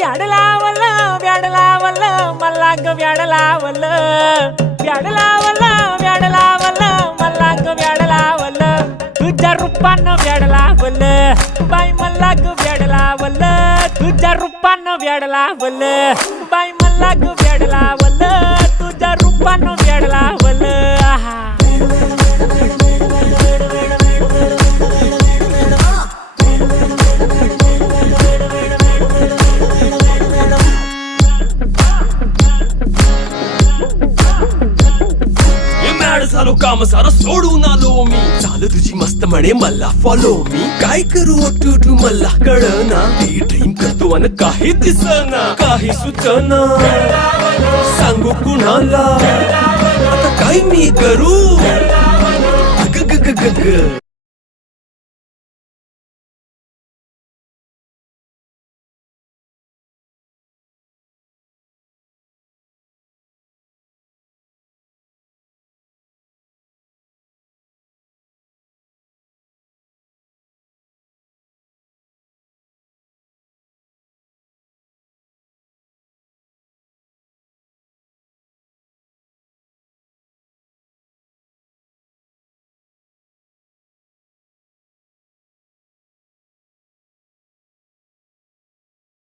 व्याड लावलं व्याड लावलं मला ग व्याड लावलं व्याड लावलं व्याड लावलं मला ग व्याड लावलं तुझ्या रूपानं व्याड लावलं बाई मला ग व्याड लावलं तुझ्या रूपानं व्याड लावलं बाई मला ग व्याड लावलं तुझ्या रूपानं व्याड लावलं आहा झालो काम सारं सोडून आलो मी चाल तुझी मस्त म्हणे मला फॉलो मी काय करू टू मला कळना ती ड्रीम करतो आणि काही दिसना काही सुचना सांगू कुणाला आता काय मी करू ग ग ग ग ग